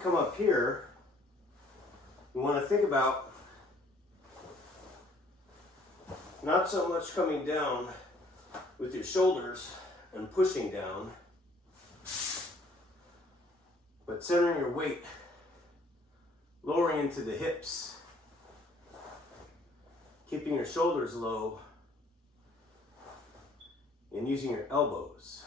come up here, we want to think about not so much coming down with your shoulders and pushing down, but centering your weight, lowering into the hips, keeping your shoulders low, and using your elbows,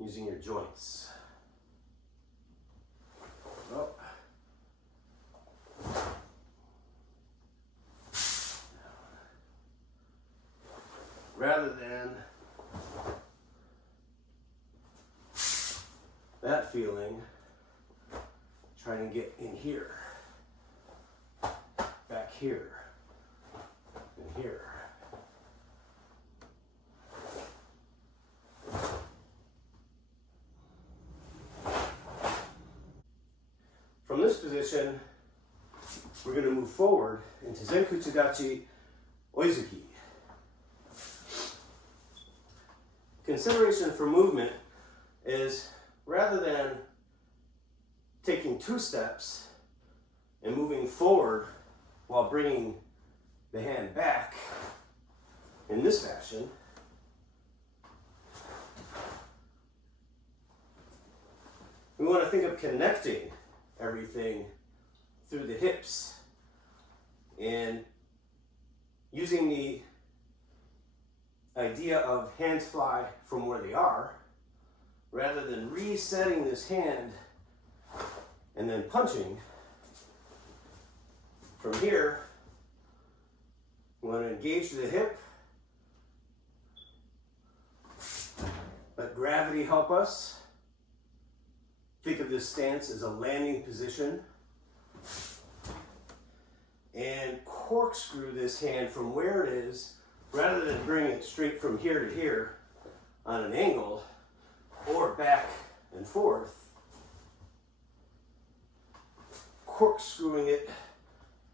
using your joints. Up. Rather than that feeling, trying to get in here, back here, and here. From this position, we're going to move forward into Zenkutsudachi Oizuki. Consideration for movement is rather than taking 2 steps and moving forward while bringing the hand back in this fashion, we want to think of connecting everything through the hips and using the idea of hands fly from where they are, rather than resetting this hand and then punching. From here, we want to engage the hip, let gravity help us. Think of this stance as a landing position, and corkscrew this hand from where it is, rather than bring it straight from here to here on an angle or back and forth. Corkscrewing it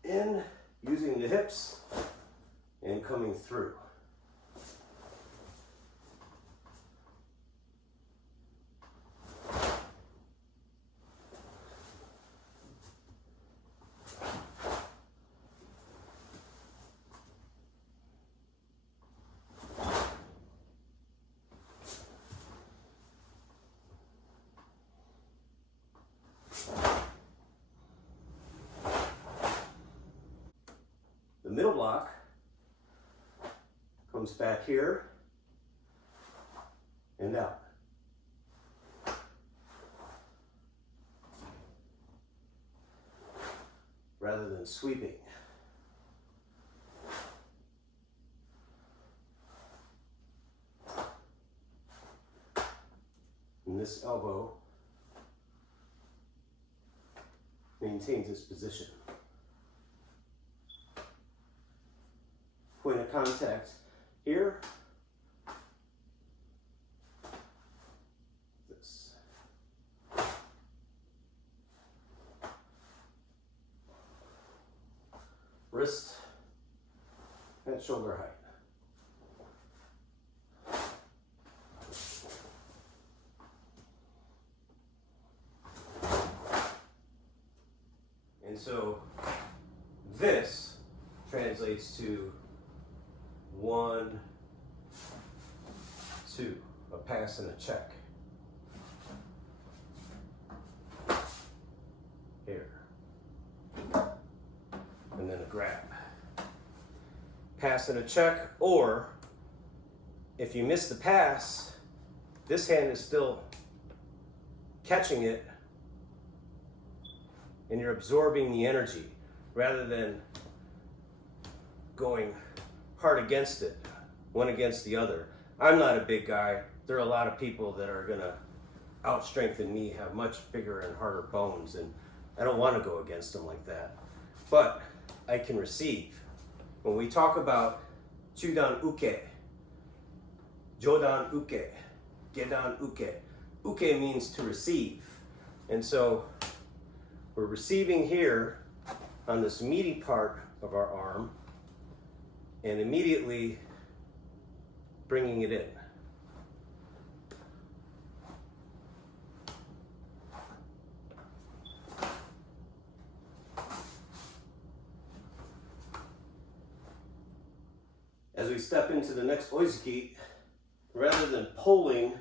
in, using the hips, and coming through. The middle block comes back here and out. Rather than sweeping. And this elbow maintains its position. Point of contact here. This. Wrist at shoulder height. And so this translates to 1, 2, a pass and a check. Here. And then a grab. Pass and a check, or if you miss the pass, this hand is still catching it and you're absorbing the energy rather than going hard against it, one against the other. I'm not a big guy. There are a lot of people that are gonna out-strengthen me, have much bigger and harder bones, and I don't want to go against them like that. But I can receive. When we talk about Chudan Uke, Jodan Uke, Gedan Uke, Uke means to receive. And so we're receiving here on this meaty part of our arm and immediately bringing it in. step into the next oizuki, rather than pulling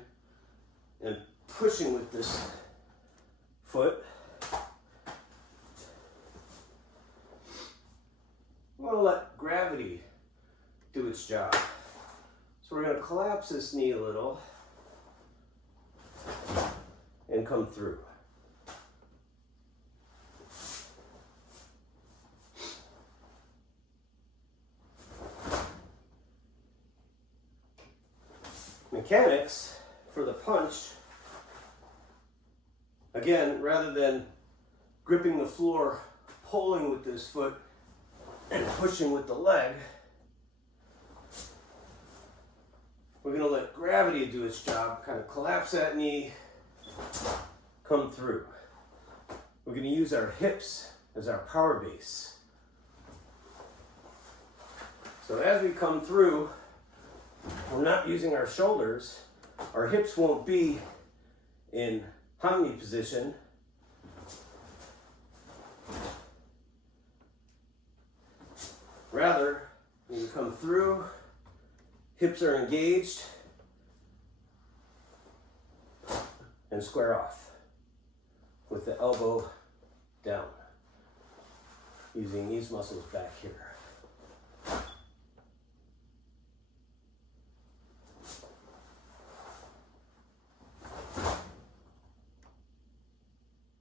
and pushing with this foot, we want to let gravity do its job. So we're going to collapse this knee a little and come through. Mechanics for the punch, again, rather than gripping the floor, pulling with this foot, and pushing with the leg, we're going to let gravity do its job, kind of collapse that knee, come through. We're going to use our hips as our power base. So as we come through, we're not using our shoulders. Our hips won't be in hamni position. Rather, when you come through, hips are engaged and square off with the elbow down, using these muscles back here.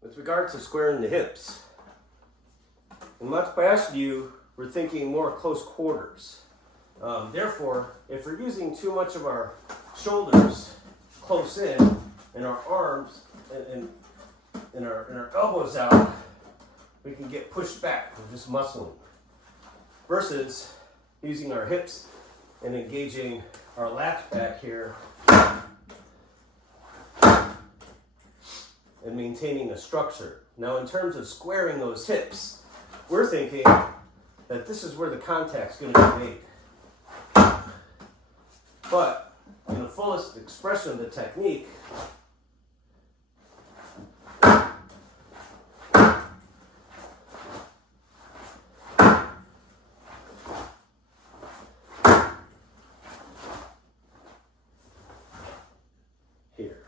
With regard to squaring the hips, in Matsubayashi, we're thinking more close quarters. Therefore, if we're using too much of our shoulders close in and our arms and our elbows out, we can get pushed back with just muscling. Versus using our hips and engaging our lats back here and maintaining a structure. Now, in terms of squaring those hips, we're thinking that this is where the contact's going to be made. But in the fullest expression of the technique, here.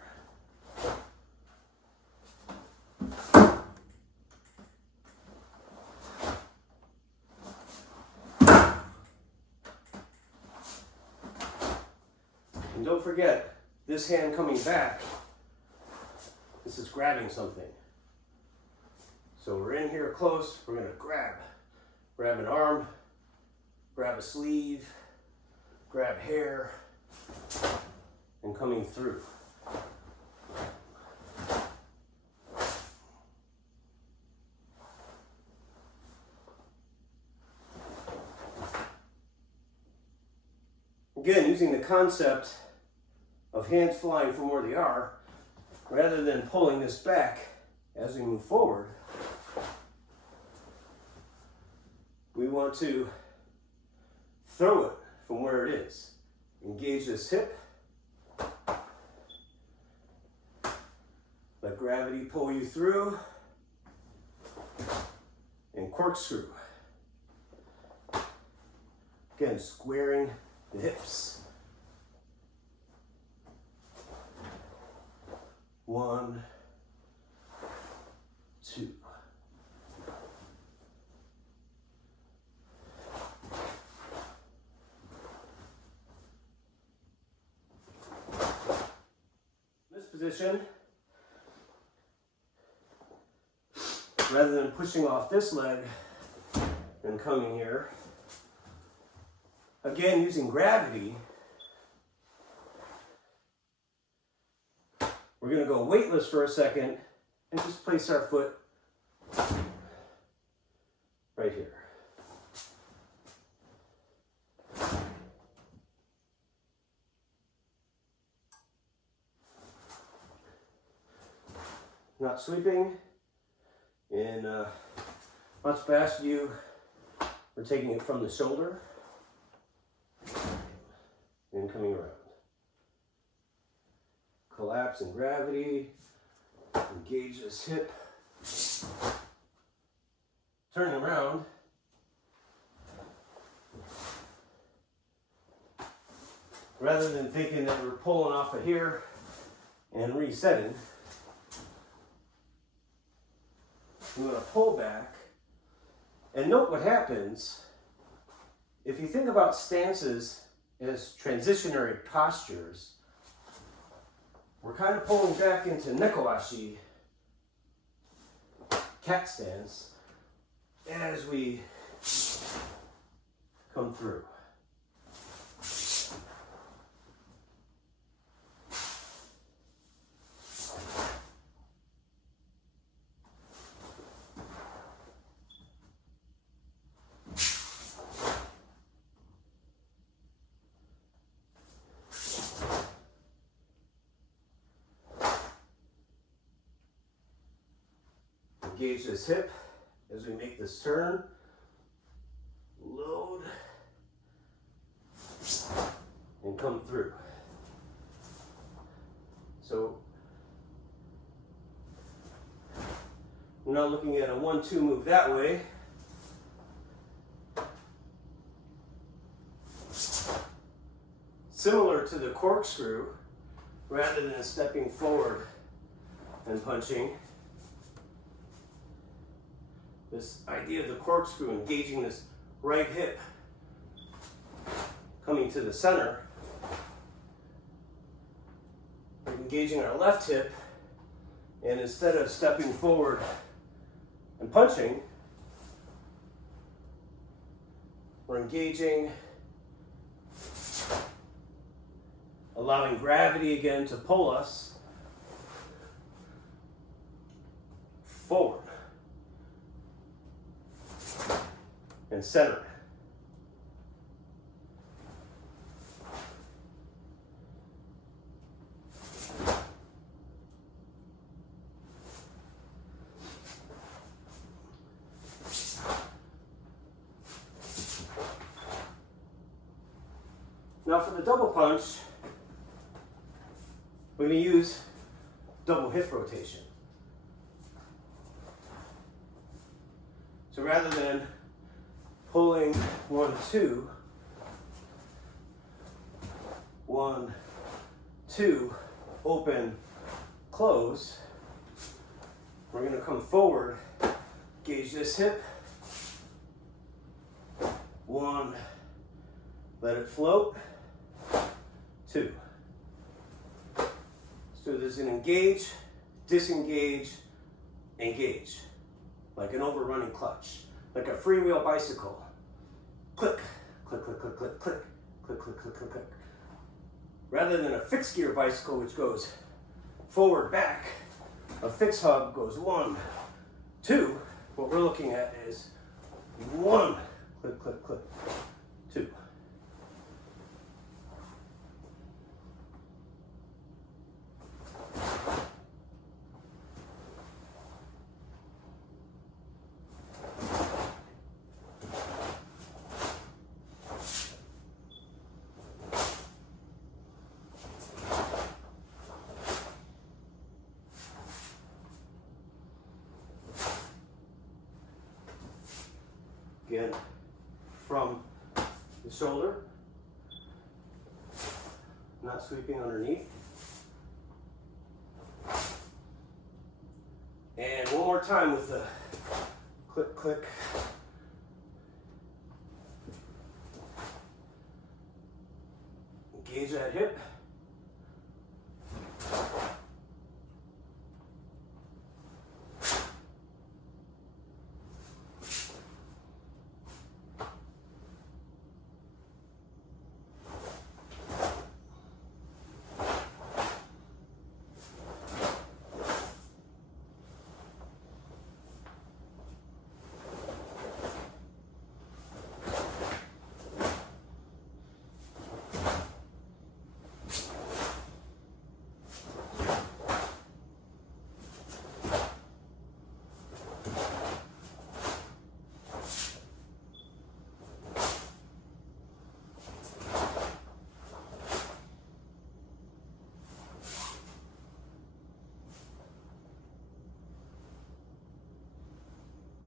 And don't forget, this hand coming back, this is grabbing something. So we're in here close, we're going to grab an arm, grab a sleeve, grab hair, and coming through. Again, using the concept of hands flying from where they are, rather than pulling this back as we move forward, we want to throw it from where it is. Engage this hip. Let gravity pull you through. And corkscrew. Again, squaring the hips. 1, 2. This position, rather than pushing off this leg and coming here, again using gravity, we're going to go weightless for a second and just place our foot right here. Not sweeping. In Matsubayashi, we're taking it from the shoulder and coming around. Collapse in gravity, engage this hip, turning around, rather than thinking that we're pulling off of here and resetting, I'm going to pull back. And note what happens if you think about stances as transitionary postures. We're kind of pulling back into nekoashi, cat stance, as we come through. Engage this hip as we make this turn. Load and come through. So we're not looking at a 1-2 move that way. Similar to the corkscrew, rather than stepping forward and punching, this idea of the corkscrew, engaging this right hip, coming to the center, we're engaging our left hip, and instead of stepping forward and punching, we're engaging, allowing gravity again to pull us forward and center. Now for the double punch, we're going to use double hip rotation. So rather than pulling 1-2, 1-2, open, close, we're going to come forward, gauge this hip, 1, let it float, 2. So there's an engage, disengage, engage, like an overrunning clutch, like a freewheel bicycle. Click, click, click, click, click, click, click, click, click, click, click. Rather than a fixed gear bicycle, which goes forward, back, a fixed hub goes 1, 2. What we're looking at is 1, click, click, click, 2. Again, from the shoulder, not sweeping underneath. And one more time with the click, click. Engage that hip.